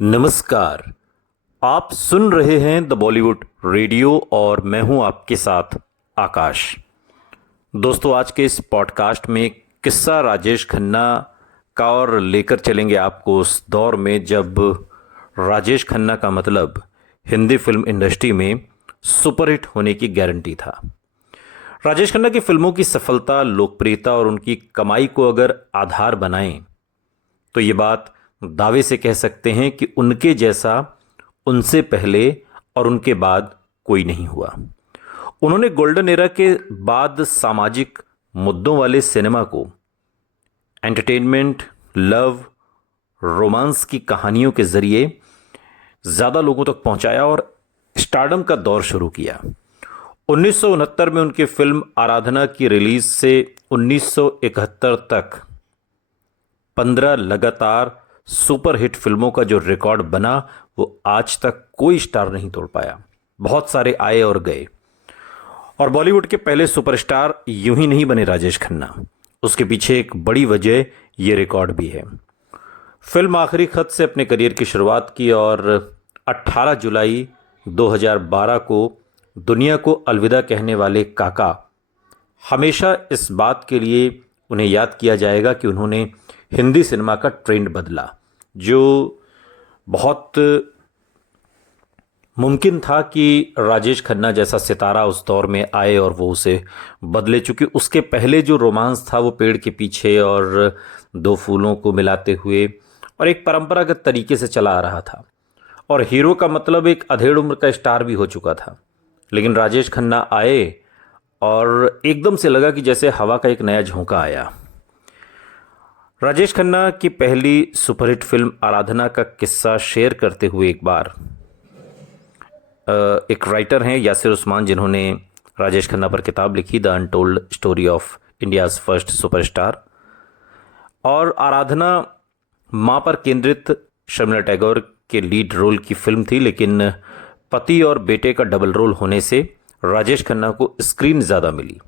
नमस्कार। आप सुन रहे हैं द बॉलीवुड रेडियो और मैं हूं आपके साथ आकाश। दोस्तों, आज के इस पॉडकास्ट में किस्सा राजेश खन्ना का और लेकर चलेंगे आपको उस दौर में जब राजेश खन्ना का मतलब हिंदी फिल्म इंडस्ट्री में सुपरहिट होने की गारंटी था। राजेश खन्ना की फिल्मों की सफलता, लोकप्रियता और उनकी कमाई को अगर आधार बनाएं तो ये बात दावे से कह सकते हैं कि उनके जैसा उनसे पहले और उनके बाद कोई नहीं हुआ। उन्होंने गोल्डन एरा के बाद सामाजिक मुद्दों वाले सिनेमा को एंटरटेनमेंट, लव, रोमांस की कहानियों के जरिए ज्यादा लोगों तक पहुंचाया और स्टारडम का दौर शुरू किया। 1969 में उनकी फिल्म आराधना की रिलीज से 1971 तक 15 लगातार सुपरहिट फिल्मों का जो रिकॉर्ड बना वो आज तक कोई स्टार नहीं तोड़ पाया। बहुत सारे आए और गए और बॉलीवुड के पहले सुपरस्टार यूं ही नहीं बने राजेश खन्ना। उसके पीछे एक बड़ी वजह ये रिकॉर्ड भी है। फिल्म आखिरी खत से अपने करियर की शुरुआत की और 18 जुलाई 2012 को दुनिया को अलविदा कहने वाले काका हमेशा इस बात के लिए उन्हें याद किया जाएगा कि उन्होंने हिंदी सिनेमा का ट्रेंड बदला। जो बहुत मुमकिन था कि राजेश खन्ना जैसा सितारा उस दौर में आए और वो उसे बदले, चूंकि उसके पहले जो रोमांस था वो पेड़ के पीछे और दो फूलों को मिलाते हुए और एक परंपरागत तरीके से चला आ रहा था और हीरो का मतलब एक अधेड़ उम्र का स्टार भी हो चुका था। लेकिन राजेश खन्ना आए और एकदम से लगा कि जैसे हवा का एक नया झोंका आया। राजेश खन्ना की पहली सुपरहिट फिल्म आराधना का किस्सा शेयर करते हुए एक बार एक राइटर हैं यासिर उस्मान, जिन्होंने राजेश खन्ना पर किताब लिखी the untold story of India's first superstar. और आराधना माँ पर केंद्रित शर्मिला टैगोर के लीड रोल की फिल्म थी, लेकिन पति और बेटे का डबल रोल होने से राजेश खन्ना को स्क्रीन ज़्यादा मिली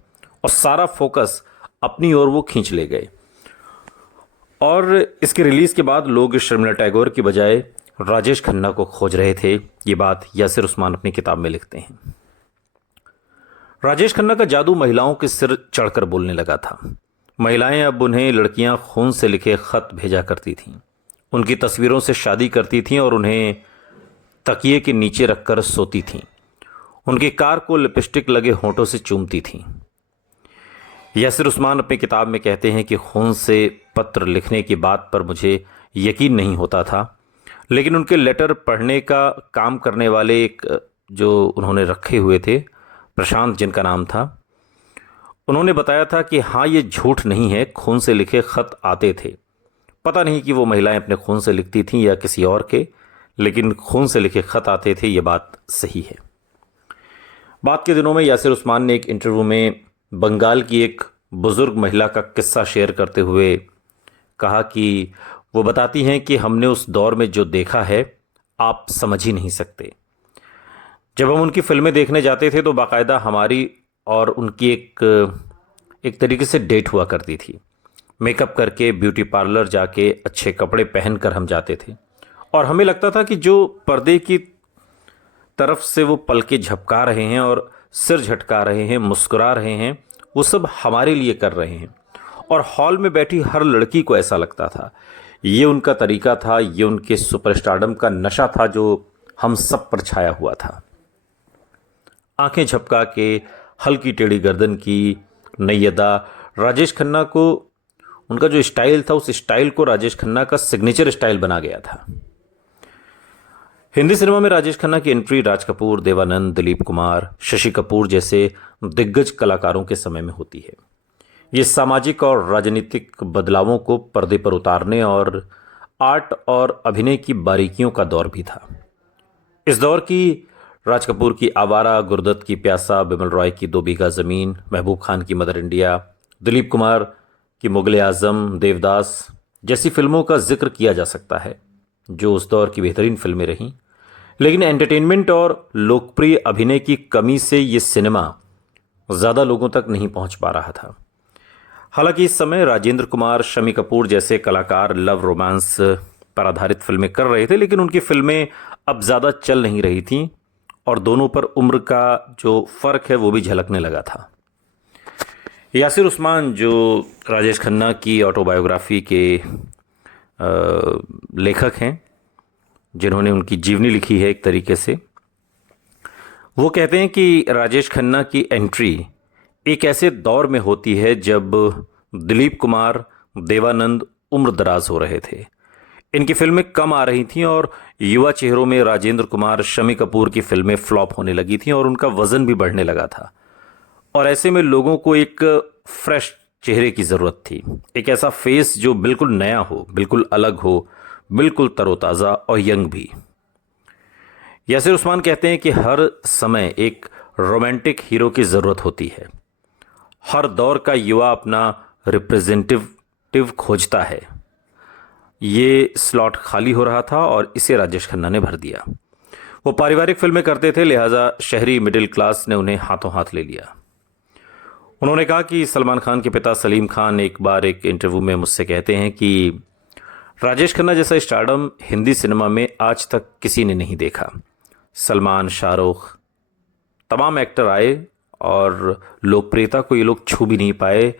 और सारा फोकस अपनी ओर वो खींच ले गए। और इसके रिलीज के बाद लोग शर्मिला टैगोर की बजाय राजेश खन्ना को खोज रहे थे। ये बात यासिर उस्मान अपनी किताब में लिखते हैं। राजेश खन्ना का जादू महिलाओं के सिर चढ़कर बोलने लगा था। महिलाएं अब उन्हें लड़कियां खून से लिखे खत भेजा करती थीं, उनकी तस्वीरों से शादी करती थीं और उन्हें तकिए के नीचे रखकर सोती थीं, उनकी कार को लिपस्टिक लगे होंठों से चूमती थीं। यासिर उस्मान अपनी किताब में कहते हैं कि खून से पत्र लिखने की बात पर मुझे यकीन नहीं होता था, लेकिन उनके लेटर पढ़ने का काम करने वाले एक जो उन्होंने रखे हुए थे, प्रशांत जिनका नाम था, उन्होंने बताया था कि हाँ, ये झूठ नहीं है, खून से लिखे खत आते थे। पता नहीं कि वो महिलाएं अपने खून से लिखती थीं या किसी और के, लेकिन खून से लिखे खत आते थे, ये बात सही है। बाद के दिनों में यासिर उस्मान ने एक इंटरव्यू में बंगाल की एक बुजुर्ग महिला का किस्सा शेयर करते हुए कहा कि वो बताती हैं कि हमने उस दौर में जो देखा है आप समझ ही नहीं सकते। जब हम उनकी फिल्में देखने जाते थे तो बाकायदा हमारी और उनकी एक तरीके से डेट हुआ करती थी। मेकअप करके ब्यूटी पार्लर जाके अच्छे कपड़े पहनकर हम जाते थे और हमें लगता था कि जो पर्दे की तरफ से वो पलके झपका रहे हैं और सिर झटका रहे हैं, मुस्कुरा रहे हैं, वो सब हमारे लिए कर रहे हैं। और हॉल में बैठी हर लड़की को ऐसा लगता था। ये उनका तरीका था, ये उनके सुपरस्टारडम का नशा था जो हम सब पर छाया हुआ था। आंखें झपका के, हल्की टेढ़ी गर्दन की नई अदा, राजेश खन्ना को उनका जो स्टाइल था उस स्टाइल को राजेश खन्ना का सिग्नेचर स्टाइल बना गया था। हिंदी सिनेमा में राजेश खन्ना की एंट्री राज कपूर, देवानंद, दिलीप कुमार, शशि कपूर जैसे दिग्गज कलाकारों के समय में होती है। ये सामाजिक और राजनीतिक बदलावों को पर्दे पर उतारने और आर्ट और अभिनय की बारीकियों का दौर भी था। इस दौर की राज कपूर की आवारा, गुरदत्त की प्यासा, बिमल रॉय की 2 बीघा जमीन, महबूब खान की मदर इंडिया, दिलीप कुमार की मुगले आजम, देवदास जैसी फिल्मों का जिक्र किया जा सकता है जो उस दौर की बेहतरीन फिल्में रहीं। लेकिन एंटरटेनमेंट और लोकप्रिय अभिनय की कमी से ये सिनेमा ज़्यादा लोगों तक नहीं पहुंच पा रहा था। हालांकि इस समय राजेंद्र कुमार, शम्मी कपूर जैसे कलाकार लव, रोमांस, पर आधारित फिल्में कर रहे थे, लेकिन उनकी फिल्में अब ज़्यादा चल नहीं रही थीं और दोनों पर उम्र का जो फ़र्क है वो भी झलकने लगा था। यासिर उस्मान जो राजेश खन्ना की ऑटोबायोग्राफी के लेखक हैं, जिन्होंने उनकी जीवनी लिखी है एक तरीके से, वो कहते हैं कि राजेश खन्ना की एंट्री एक ऐसे दौर में होती है जब दिलीप कुमार, देवानंद उम्र दराज हो रहे थे। इनकी फिल्में कम आ रही थीं और युवा चेहरों में राजेंद्र कुमार, शम्मी कपूर की फिल्में फ्लॉप होने लगी थीं और उनका वजन भी बढ़ने लगा था। और ऐसे में लोगों को एक फ्रेश चेहरे की ज़रूरत थी, एक ऐसा फेस जो बिल्कुल नया हो, बिल्कुल अलग हो, बिल्कुल तरोताज़ा और यंग भी। यासिर उस्मान कहते हैं कि हर समय एक रोमांटिक हीरो की ज़रूरत होती है। हर दौर का युवा अपना रिप्रेजेंटेटिव खोजता है। ये स्लॉट खाली हो रहा था और इसे राजेश खन्ना ने भर दिया। वो पारिवारिक फिल्में करते थे, लिहाजा शहरी मिडिल क्लास ने उन्हें हाथों हाथ ले लिया। उन्होंने कहा कि सलमान खान के पिता सलीम खान एक बार एक इंटरव्यू में मुझसे कहते हैं कि राजेश खन्ना जैसा स्टारडम हिंदी सिनेमा में आज तक किसी ने नहीं देखा। सलमान, शाहरुख, तमाम एक्टर आए और लोकप्रियता को ये लोग छू भी नहीं पाए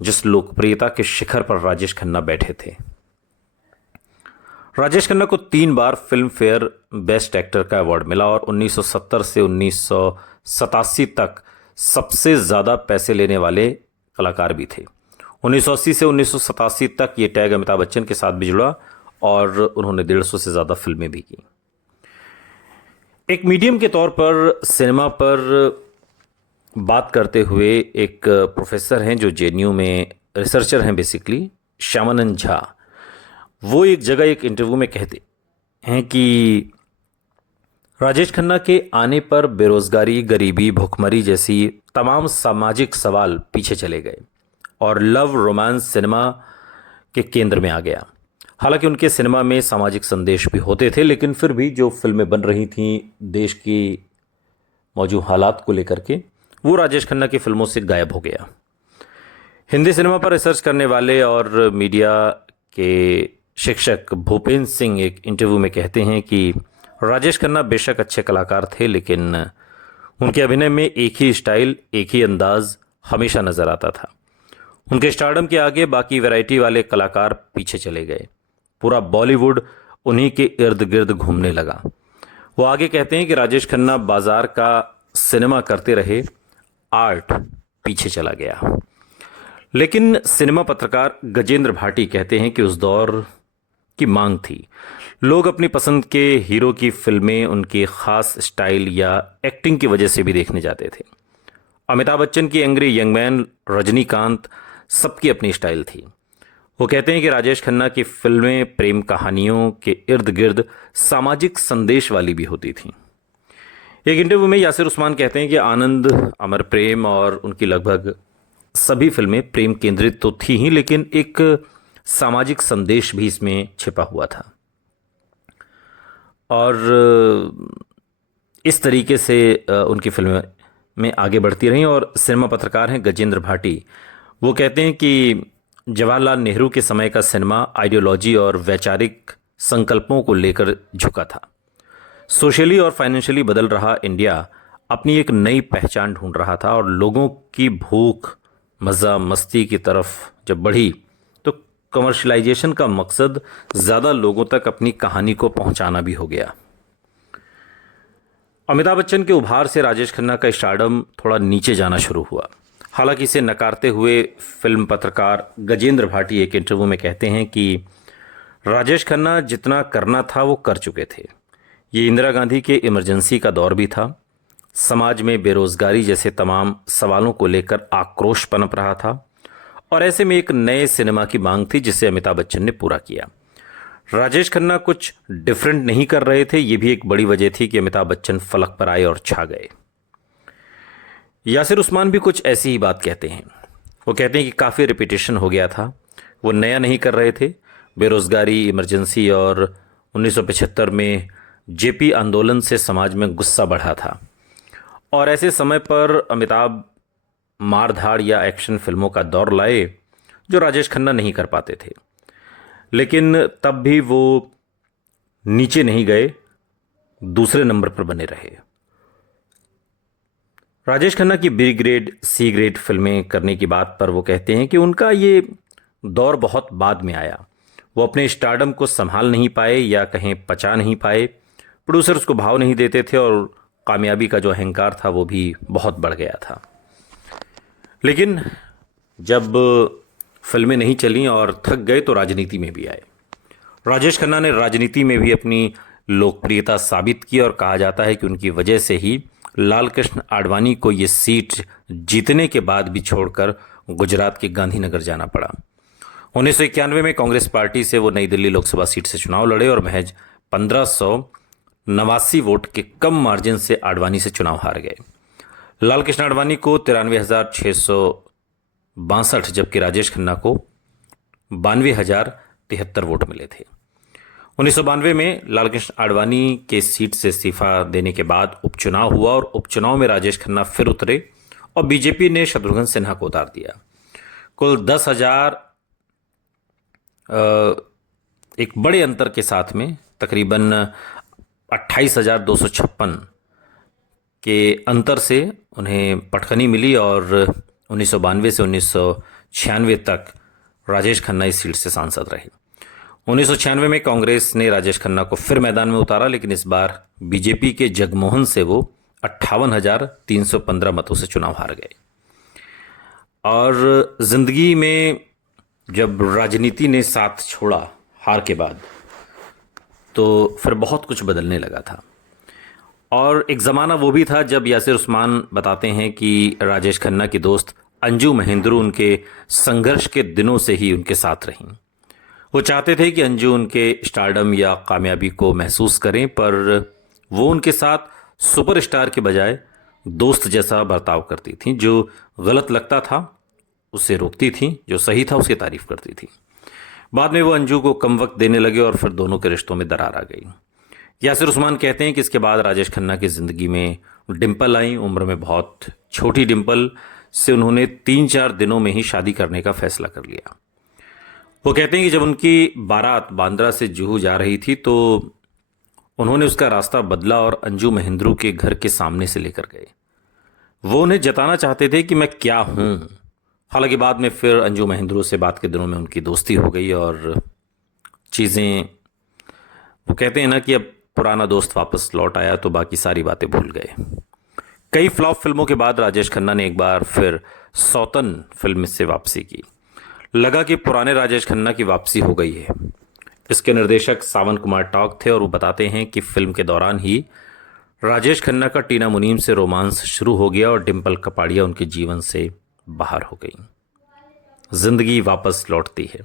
जिस लोकप्रियता के शिखर पर राजेश खन्ना बैठे थे। राजेश खन्ना को 3 बार फिल्म फेयर बेस्ट एक्टर का अवार्ड मिला और 1970 से 1987 तक सबसे ज़्यादा पैसे लेने वाले कलाकार भी थे। 1980 से 1987 तक ये टैग अमिताभ बच्चन के साथ भी जुड़ा और उन्होंने 150 से ज़्यादा फिल्में भी की। एक मीडियम के तौर पर सिनेमा पर बात करते हुए एक प्रोफेसर हैं जो जेएनयू में रिसर्चर हैं बेसिकली, श्यामानंद झा, वो एक जगह एक इंटरव्यू में कहते हैं कि राजेश खन्ना के आने पर बेरोजगारी, गरीबी, भुखमरी जैसी तमाम सामाजिक सवाल पीछे चले गए और लव रोमांस सिनेमा के केंद्र में आ गया। हालांकि उनके सिनेमा में सामाजिक संदेश भी होते थे, लेकिन फिर भी जो फिल्में बन रही थीं देश की मौजूदा हालात को लेकर के, वो राजेश खन्ना की फिल्मों से गायब हो गया। हिंदी सिनेमा पर रिसर्च करने वाले और मीडिया के शिक्षक भूपेंद्र सिंह एक इंटरव्यू में कहते हैं कि राजेश खन्ना बेशक अच्छे कलाकार थे, लेकिन उनके अभिनय में एक ही स्टाइल, एक ही अंदाज हमेशा नजर आता था। उनके स्टारडम के आगे बाकी वैरायटी वाले कलाकार पीछे चले गए। पूरा बॉलीवुड उन्हीं के इर्द गिर्द घूमने लगा। वो आगे कहते हैं कि राजेश खन्ना बाजार का सिनेमा करते रहे, आर्ट पीछे चला गया। लेकिन सिनेमा पत्रकार गजेंद्र भाटी कहते हैं कि उस दौर की मांग थी। लोग अपनी पसंद के हीरो की फिल्में उनके खास स्टाइल या एक्टिंग की वजह से भी देखने जाते थे। अमिताभ बच्चन की एंग्री यंग मैन, रजनीकांत, सबकी अपनी स्टाइल थी। वो कहते हैं कि राजेश खन्ना की फिल्में प्रेम कहानियों के इर्द गिर्द सामाजिक संदेश वाली भी होती थीं। एक इंटरव्यू में यासिर उस्मान कहते हैं कि आनंद, अमर प्रेम और उनकी लगभग सभी फिल्में प्रेम केंद्रित तो थी ही, लेकिन एक सामाजिक संदेश भी इसमें छिपा हुआ था। और इस तरीके से उनकी फिल्में में आगे बढ़ती रहीं। और सिनेमा पत्रकार हैं गजेंद्र भाटी, वो कहते हैं कि जवाहरलाल नेहरू के समय का सिनेमा आइडियोलॉजी और वैचारिक संकल्पों को लेकर झुका था। सोशली और फाइनेंशियली बदल रहा इंडिया अपनी एक नई पहचान ढूंढ रहा था और लोगों की भूख, मज़ा, मस्ती की तरफ जब बढ़ी तो कमर्शलाइजेशन का मकसद ज़्यादा लोगों तक अपनी कहानी को पहुंचाना भी हो गया। अमिताभ बच्चन के उभार से राजेश खन्ना का स्टारडम थोड़ा नीचे जाना शुरू हुआ। हालांकि इसे नकारते हुए फिल्म पत्रकार गजेंद्र भाटी एक इंटरव्यू में कहते हैं कि राजेश खन्ना जितना करना था वो कर चुके थे। ये इंदिरा गांधी के इमरजेंसी का दौर भी था। समाज में बेरोजगारी जैसे तमाम सवालों को लेकर आक्रोश पनप रहा था और ऐसे में एक नए सिनेमा की मांग थी जिसे अमिताभ बच्चन ने पूरा किया। राजेश खन्ना कुछ डिफरेंट नहीं कर रहे थे, ये भी एक बड़ी वजह थी कि अमिताभ बच्चन फलक पर आए और छा गए। यासिर उस्मान भी कुछ ऐसी ही बात कहते हैं। वो कहते हैं कि काफ़ी रिपीटेशन हो गया था, वो नया नहीं कर रहे थे। बेरोजगारी, इमरजेंसी और 1975 में जेपी आंदोलन से समाज में गुस्सा बढ़ा था और ऐसे समय पर अमिताभ मारधाड़ या एक्शन फिल्मों का दौर लाए जो राजेश खन्ना नहीं कर पाते थे। लेकिन तब भी वो नीचे नहीं गए, दूसरे नंबर पर बने रहे। राजेश खन्ना की बी ग्रेड सी ग्रेड फिल्में करने की बात पर वो कहते हैं कि उनका ये दौर बहुत बाद में आया। वो अपने स्टारडम को संभाल नहीं पाए या कहें पचा नहीं पाए, प्रोड्यूसर उसको भाव नहीं देते थे और कामयाबी का जो अहंकार था वो भी बहुत बढ़ गया था। लेकिन जब फिल्में नहीं चलीं और थक गए तो राजनीति में भी आए। राजेश खन्ना ने राजनीति में भी अपनी लोकप्रियता साबित की और कहा जाता है कि उनकी वजह से ही लाल कृष्ण आडवाणी को ये सीट जीतने के बाद भी छोड़कर गुजरात के गांधीनगर जाना पड़ा। 1991 में कांग्रेस पार्टी से वो नई दिल्ली लोकसभा सीट से चुनाव लड़े और महज 1589 वोट के कम मार्जिन से आडवाणी से चुनाव हार गए। लाल कृष्ण आडवाणी को 93,662, जबकि राजेश खन्ना को 92,073 वोट मिले थे। 1992 में लाल कृष्ण आडवाणी के सीट से इस्तीफा देने के बाद उपचुनाव हुआ और उपचुनाव में राजेश खन्ना फिर उतरे और बीजेपी ने शत्रुघ्न सिन्हा को उतार दिया। कुल 10,000 एक बड़े अंतर के साथ में तकरीबन 28,256 के अंतर से उन्हें पटखनी मिली और 1992 से 1996 तक राजेश खन्ना इस सीट से सांसद रहे। 1996 में कांग्रेस ने राजेश खन्ना को फिर मैदान में उतारा, लेकिन इस बार बीजेपी के जगमोहन से वो 58,315 मतों से चुनाव हार गए। और जिंदगी में जब राजनीति ने साथ छोड़ा हार के बाद, तो फिर बहुत कुछ बदलने लगा था। और एक ज़माना वो भी था जब यासिर उस्मान बताते हैं कि राजेश खन्ना की दोस्त अंजू महेंद्रू उनके संघर्ष के दिनों से ही उनके साथ रहीं। वो चाहते थे कि अंजू उनके स्टारडम या कामयाबी को महसूस करें, पर वो उनके साथ सुपरस्टार के बजाय दोस्त जैसा बर्ताव करती थीं। जो गलत लगता था उसे रोकती थीं, जो सही था उसकी तारीफ करती थी। बाद में वो अंजू को कम वक्त देने लगे और फिर दोनों के रिश्तों में दरार आ गई। यासिर उस्मान कहते हैं कि इसके बाद राजेश खन्ना की ज़िंदगी में डिम्पल आई। उम्र में बहुत छोटी डिम्पल से उन्होंने 3-4 दिनों में ही शादी करने का फैसला कर लिया। वो कहते हैं कि जब उनकी बारात बांद्रा से जुहू जा रही थी तो उन्होंने उसका रास्ता बदला और अंजू महेंद्रू के घर के सामने से लेकर गए। वो उन्हें जताना चाहते थे कि मैं क्या हूँ। हालांकि बाद में फिर अंजू महेंद्रू से बात के दिनों में उनकी दोस्ती हो गई और चीज़ें, वो कहते हैं ना कि अब पुराना दोस्त वापस लौट आया तो बाकी सारी बातें भूल गए। कई फ्लॉप फिल्मों के बाद राजेश खन्ना ने एक बार फिर सौतन फिल्म से वापसी की। लगा कि पुराने राजेश खन्ना की वापसी हो गई है। इसके निर्देशक सावन कुमार टॉक थे और वो बताते हैं कि फिल्म के दौरान ही राजेश खन्ना का टीना मुनीम से रोमांस शुरू हो गया और डिम्पल कपाड़िया उनके जीवन से बाहर हो गई। जिंदगी वापस लौटती है।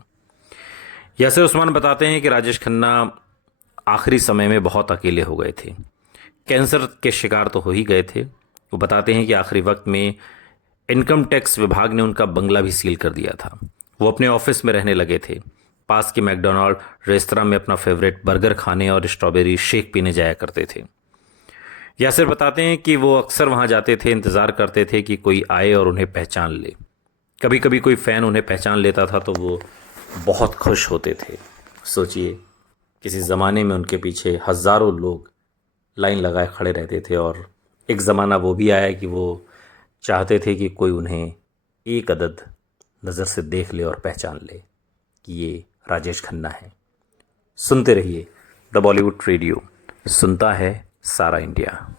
यासिर उस्मान बताते हैं कि राजेश खन्ना आखिरी समय में बहुत अकेले हो गए थे। कैंसर के शिकार तो हो ही गए थे। वो बताते हैं कि आखिरी वक्त में इनकम टैक्स विभाग ने उनका बंगला भी सील कर दिया था। वो अपने ऑफिस में रहने लगे थे। पास के मैकडोनाल्ड रेस्तरां में अपना फेवरेट बर्गर खाने और स्ट्रॉबेरी शेक पीने जाया करते थे। यासिर बताते हैं कि वो अक्सर वहाँ जाते थे, इंतज़ार करते थे कि कोई आए और उन्हें पहचान ले। कभी कभी कोई फ़ैन उन्हें पहचान लेता था तो वो बहुत खुश होते थे। सोचिए, किसी ज़माने में उनके पीछे हज़ारों लोग लाइन लगाए खड़े रहते थे और एक ज़माना वो भी आया कि वो चाहते थे कि कोई उन्हें एक अदद नज़र से देख ले और पहचान ले कि ये राजेश खन्ना है। सुनते रहिए द बॉलीवुड रेडियो, सुनता है सारा इंडिया।